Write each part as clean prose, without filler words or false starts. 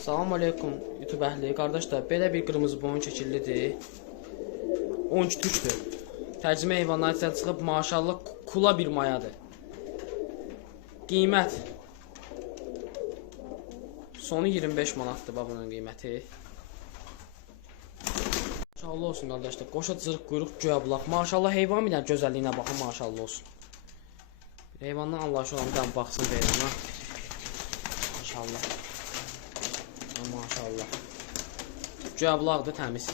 Salam aleykum YouTube əhli qardaşlar, belə bir qırmızı boyun çəkillidir. 13 tükdür. Tərcümə heyvanlar içərisinə çıxıb maşallah kula bir mayadır. Qiymət sonu 25 manatdır bunun qiyməti. Maşallah olsun qardaşlar. Qoşa cırıq quyruq göyə bulaq. Maşallah heyvan bir dənə gözəlliyinə baxın, maşallah olsun. Heyvandan anlayışı olan bir dənə baxsın heyvana. Maşallah. Maşallah. Göyə bulaqdır, təmiz.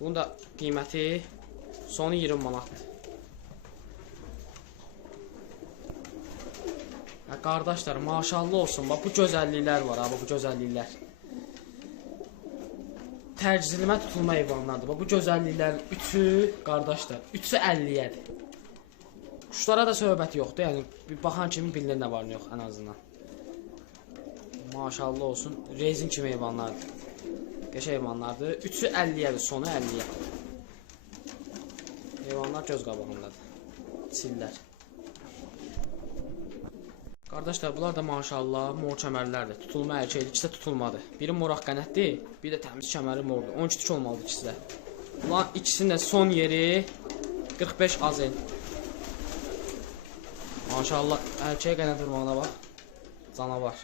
Bunun da qiyməti sonu 20 manatdır. Qardaşlar maşallah olsun. Bax bu gözəlliklər var ha, bu gözəlliklər. Tərcizilmə tutulma heyvanlardır. Bax bu gözəlliklərin üçü qardaşlar, üçü 50-yədir. Quşlara da söhbət yoxdur. Yəni bir baxan kimi bilinir nə var, nə yox ən azından. Maşallah olsun. Rezin kimi heyvanlardır. Qəşəng heyvanlardır. Üçü 50-yədir, sonu 50-yə. Heyvanlar göz qabağındadır. Çillər. Qardaşlar bunlar da maşallah mor kəmərlərdir. Tutulma erkəkdir, ikisi də tutulmadır. Biri moraq qənətdir, bir də təmiz kəməri mordur. 12 tük olmalıdır ikisi də. Bunlar ikisinin də son yeri 45 azen. Maşallah erkək qənət vurmağına bax. Canavar.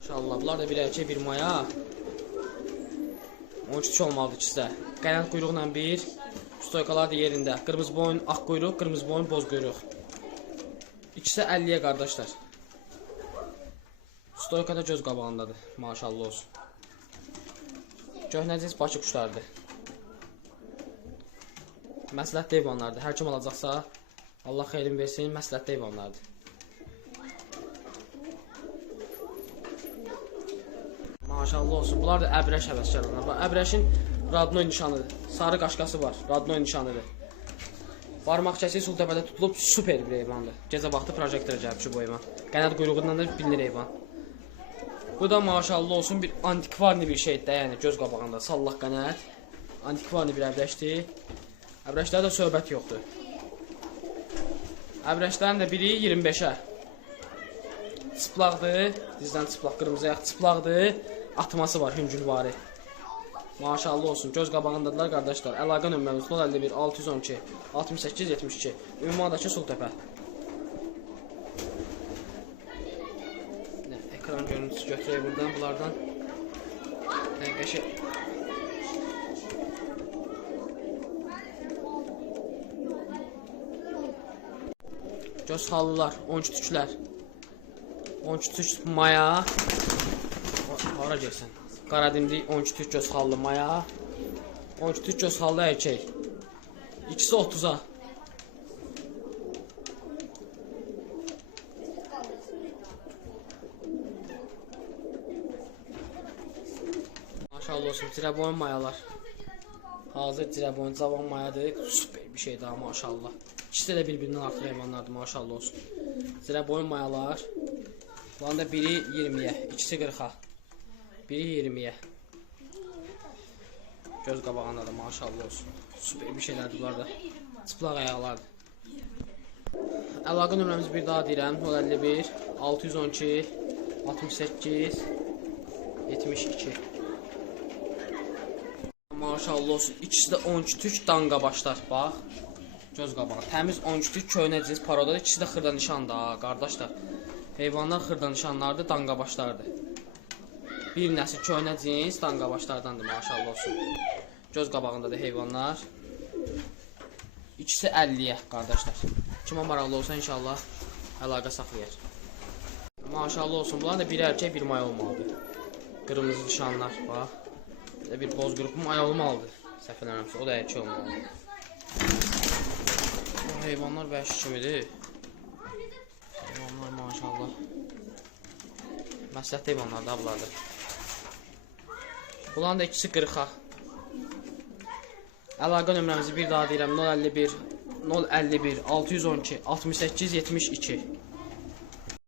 Maşallah bunlar da bir erkək bir maya. 12 tük olmalıdır ikisi də. Qənət quyruqla bir. Stoykalar da yerində. Qırmızı boyun ağ quyruq, qırmızı boyun boz quyruq. İkisi 50'ye qardaşlar. Stoykada göz qabağındadır. Maşallah olsun. Göhnəcəz Bakı quşlardır. Məsləhətli heyvanlardır. Hər kim alacaqsa Allah xeyrin versin, məsləhətli heyvanlardır. Maşallah olsun. Bunlar da əbrəş həvəskarlardır. Əbrəşin Radnoy nişanıdır. Sarı qaşqası var. Radnoy nişanıdır. Barmaq kəsi Sultəpədə tutulub super bir heyvandır. Gecə vaxtı projektora gəlib şu boyuma. Qənət quyruğundan da bilinir heyvan. Bu da maşallah olsun bir antikvarlı bir şeydir, yəni göz qabağında sallaq qənət. Antikvarlı bir əbrəşdir. Əbrəşlərdə söhbət yoxdur. Əbrəşlərin də biri 25-ə. Çıplaqdır, dizdən çıplaq, qırmızı ayaq çıplaqdır. Atması var, hüncülvari. Maşallah olsun, göz qabağındadılar qardaşlar. Əlaqə nömrəmiz 051 612 68 72. Ünvandakı Sultəpə. Ekran görüntüsü götürək buradan, bunlardan. Qəşəng. Göz xallılar, 12 tüklər. 12 tük maya. Hara gəlsən? Qaradimdik 12 tük göz xallı maya. 12 tük göz xallı erkək. İkisi 30'a. Maşallah olsun, tirəboyun mayalar. Hazır tirəboyun cavan mayadır. Süper bir şey daha maşallah. İkisi də bir-birindən artıq heyvanlardır maşallah olsun. Tirəboyun mayalar. Bunların da biri 20'ye, ikisi 40'a. Biri 20'ye. Göz qabağında da maşallah olsun. Süper bir şeylərdir bunlar da. Çıplaq ayaqlardır. Əlaqə nömrəmizi bir daha deyirəm. 051 612 68 72. Maşallah olsun. İkisi də 12 tük danqa başlar. Bax. Göz qabağı. Təmiz 12 tük köhnə cins parodadır. İkisi də xırda nişandır ha qardaşlar. Heyvanlar xırda nişanlardır, danqa başlardır. Bir nəsil köhnə cins danqa başlardandır maşallah olsun. Göz qabağındadır heyvanlar. İkisi 50'ye qardaşlar. Kimə maraqlı olsa inşallah əlaqə saxlayar. Maşallah olsun. Bunlar da bir erkək bir maya olmalıdır. Qırmızı nişanlar bax. Bir boz qrupu maya olmalıdır. Səhv eləmirəmsə o da erkək olmalıdır. Bu heyvanlar vəhşi kimidir. Heyvanlar maşallah. Məsləhətli heyvanlar da bunlardır. Bunların da ikisi 40'a. Əlaqə nömrəmizi bir daha deyirəm. 051 612 68 72.